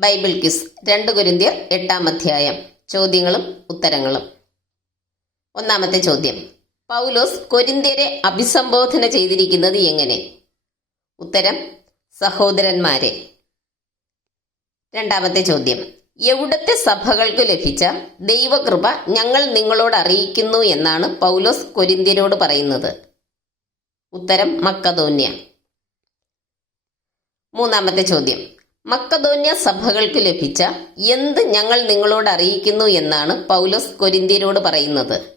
Bible kiss രണ്ട് കുരിന്തിയർ എട്ടാം അധ്യായം. ചോദ്യങ്ങളും ഉത്തരങ്ങളും. ഒന്നാമത്തെ ചോദ്യം. പൗലോസ് കൊരിന്ത്യരെ അഭിസംബോധന ചെയ്തിരിക്കുന്നത് എങ്ങനെ? ഉത്തരം സഹോദരന്മാരെ. രണ്ടാമത്തെ ചോദ്യം. എവിടത്തെ സഭകൾക്ക് ലഭിച്ച ദൈവകൃപ ഞങ്ങൾ നിങ്ങളോട് അറിയിക്കുന്നു എന്നാണ് പൗലോസ് കൊരിന്ത്യരോട് പറയുന്നത്? ഉത്തരം മക്കതോന്യ മൂന്നാമത്തെ ചോദ്യം. മക്കതോന്യ സഭകൾക്ക് ലഭിച്ച എന്ത് ഞങ്ങൾ നിങ്ങളോട് അറിയിക്കുന്നു എന്നാണ് പൗലോസ് കൊരിന്ത്യരോട് പറയുന്നത്.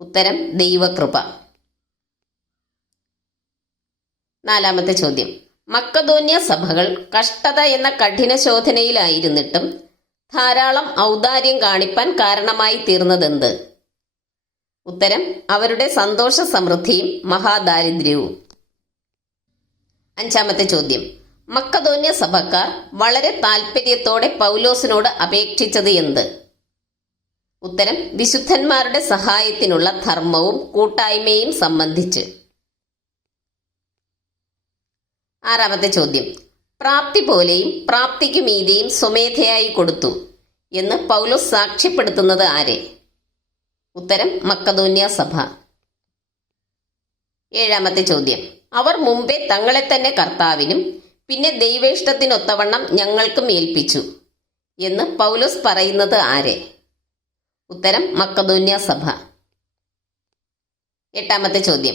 ഉത്തരം ദൈവകൃപ. നാലാമത്തെ ചോദ്യം. മക്കതോന്യ സഭകൾ കഷ്ടത എന്ന കഠിന ശോധനയിലായിരുന്നിട്ടും ധാരാളം ഔദാര്യം കാണിപ്പാൻ കാരണമായി തീർന്നതെന്ത്? ഉത്തരം അവരുടെ സന്തോഷ സമൃദ്ധിയും മഹാദാരിദ്ര്യവും. അഞ്ചാമത്തെ ചോദ്യം. മക്കതോന്യ സഭക്കാർ വളരെ താൽപ്പര്യത്തോടെ പൗലോസിനോട് അപേക്ഷിച്ചത് എന്ത്? ഉത്തരം വിശുദ്ധന്മാരുടെ സഹായത്തിനുള്ള ധർമ്മവും കൂട്ടായ്മയും സംബന്ധിച്ച്. ആറാമത്തെ ചോദ്യം. പ്രാപ്തി പോലെയും പ്രാപ്തിക്കു മീതിയും സ്വമേധയായി കൊടുത്തു എന്ന് പൗലോസ് സാക്ഷ്യപ്പെടുത്തുന്നത് ആരെ? ഉത്തരം മക്കതോന്യ സഭ. ഏഴാമത്തെ ചോദ്യം. അവർ മുമ്പേ തങ്ങളെ തന്നെ കർത്താവിനും പിന്നെ ദൈവേഷ്ടത്തിനൊത്തവണ്ണം ഞങ്ങൾക്കും ഏൽപ്പിച്ചു. എന്ന് പൗലോസ് പറയുന്നത് ആരെ? ഉത്തരം മക്കദൂന്യ സഭ. എട്ടാമത്തെ ചോദ്യം.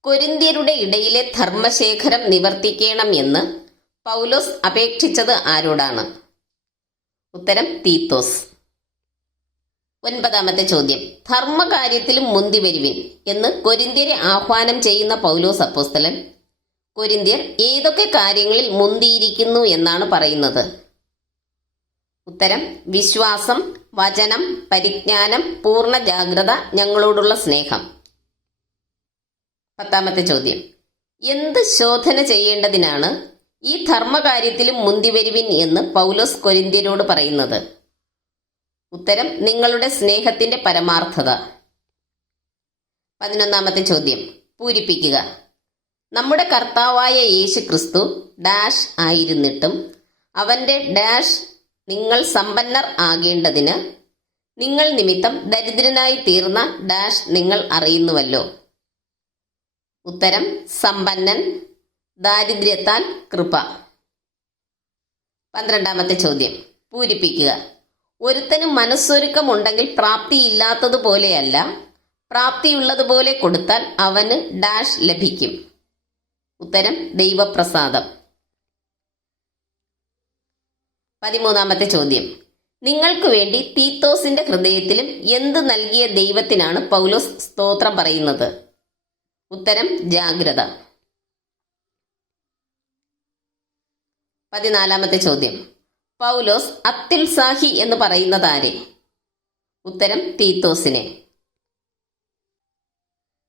കൊരിന്ത്യരുടെ ഇടയിലെ ധർമ്മശേഖരം നിവർത്തിക്കണം എന്ന് പൗലോസ് അപേക്ഷിച്ചത് ആരോടാണ്? ഉത്തരം തീത്തോസ്. ഒൻപതാമത്തെ ചോദ്യം. ധർമ്മകാര്യത്തിലും മുന്തി വരുവിൻ എന്ന് കൊരിന്ത്യരെ ആഹ്വാനം ചെയ്യുന്ന പൗലോസ് അപ്പോസ്തലൻ കൊരിന്ത്യർ ഏതൊക്കെ കാര്യങ്ങളിൽ മുന്തിയിരിക്കുന്നു എന്നാണ് പറയുന്നത്? ഉത്തരം വിശ്വാസം വചനം പരിജ്ഞാനം പൂർണ ജാഗ്രത ഞങ്ങളോടുള്ള സ്നേഹം. പത്താമത്തെ ചോദ്യം. എന്ത് ശോധന ചെയ്യേണ്ടതിനാണ് ഈ ധർമ്മകാര്യത്തിലും മുന്തിവരുവിൻ എന്ന് പൗലോസ് കൊരിന്ത്യരോട് പറയുന്നത്? ഉത്തരം നിങ്ങളുടെ സ്നേഹത്തിന്റെ പരമാർത്ഥത. പതിനൊന്നാമത്തെ ചോദ്യം. പൂരിപ്പിക്കുക. നമ്മുടെ കർത്താവായ യേശു ക്രിസ്തു ഡാഷ് ആയിരുന്നിട്ടും അവന്റെ ഡാഷ് നിങ്ങൾ സമ്പന്നർ ആകേണ്ടതിന് നിങ്ങൾ നിമിത്തം ദരിദ്രനായി തീർന്ന ഡാഷ് നിങ്ങൾ അറിയുന്നുവല്ലോ. ഉത്തരം സമ്പന്നൻ ദാരിദ്ര്യത്താൽ കൃപ. പന്ത്രണ്ടാമത്തെ ചോദ്യം പൂരിപ്പിക്കുക. ഒരുത്തന് മനസ്സൊരുക്കമുണ്ടെങ്കിൽ പ്രാപ്തിയില്ലാത്തതുപോലെയല്ല പ്രാപ്തിയുള്ളതുപോലെ കൊടുത്താൽ അവന് ഡാഷ് ലഭിക്കും. ഉത്തരം ദൈവപ്രസാദം. പതിമൂന്നാമത്തെ ചോദ്യം. നിങ്ങൾക്ക് വേണ്ടി തീത്തോസിന്റെ ഹൃദയത്തിലും എന്ത് നൽകിയ ദൈവത്തിനാണ് പൗലോസ് സ്തോത്രം പറയുന്നത്? ഉത്തരം ജാഗ്രത. പതിനാലാമത്തെ ചോദ്യം. പൗലോസ് അത്യുത്സാഹി എന്ന് പറയുന്നത് ആരെ? ഉത്തരം തീത്തോസിനെ.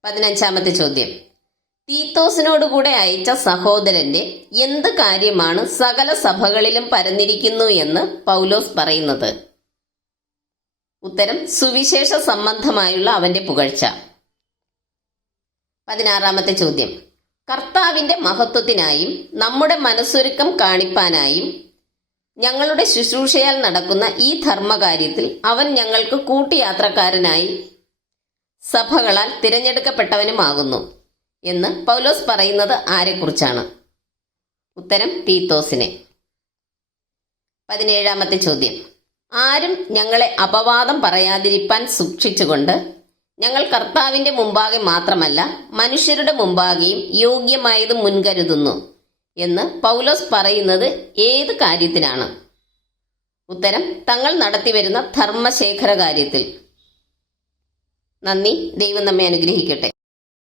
പതിനഞ്ചാമത്തെ ചോദ്യം. തീത്തോസിനോടുകൂടെ അയച്ച സഹോദരന്റെ എന്ത് കാര്യമാണ് സകല സഭകളിലും പരന്നിരിക്കുന്നു എന്ന് പൗലോസ് പറയുന്നത്? ഉത്തരം സുവിശേഷ സംബന്ധമായുള്ള അവന്റെ പുകഴ്ച. പതിനാറാമത്തെ ചോദ്യം. കർത്താവിന്റെ മഹത്വത്തിനായും നമ്മുടെ മനസ്സൊരുക്കം കാണിപ്പാനായും ഞങ്ങളുടെ ശുശ്രൂഷയാൽ നടക്കുന്ന ഈ ധർമ്മകാര്യത്തിൽ അവൻ ഞങ്ങൾക്ക് കൂട്ടിയാത്രക്കാരനായി സഭകളാൽ തിരഞ്ഞെടുക്കപ്പെട്ടവനുമാകുന്നു. എന്ന് പൗലോസ് പറയുന്നത് ആരെക്കുറിച്ചാണ്? ഉത്തരം തീത്തോസിനെ പതിനേഴാമത്തെ ചോദ്യം. ആരും ഞങ്ങളെ അപവാദം പറയാതിരിപ്പാൻ സൂക്ഷിച്ചുകൊണ്ട് ഞങ്ങൾ കർത്താവിന്റെ മുമ്പാകെ മാത്രമല്ല മനുഷ്യരുടെ മുമ്പാകെയും യോഗ്യമായത് മുൻകരുതുന്നു എന്ന് പൗലോസ് പറയുന്നത് ഏത് കാര്യത്തിനാണ്? ഉത്തരം തങ്ങൾ നടത്തിവരുന്ന ധർമ്മശേഖര കാര്യത്തിൽ. നന്ദി. ദൈവം നമ്മെ അനുഗ്രഹിക്കട്ടെ.